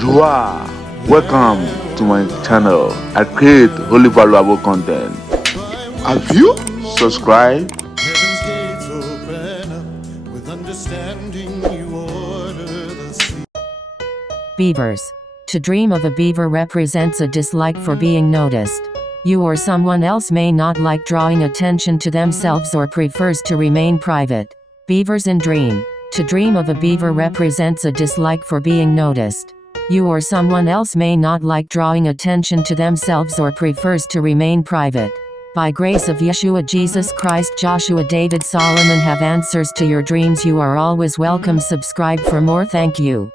Joie. Welcome to my channel. I create highly valuable content. Have you subscribed? Heaven's gates open up with understanding. You order the sea. Beavers. To dream of a beaver represents a dislike for being noticed. You or someone else may not like drawing attention to themselves or prefers to remain private. Beavers in dream. To dream of a beaver represents a dislike for being noticed. You or someone else may not like drawing attention to themselves or prefers to remain private. By grace of Yeshua Jesus Christ, Joshua, David, Solomon have answers to your dreams. You are always welcome. Subscribe for more. Thank you.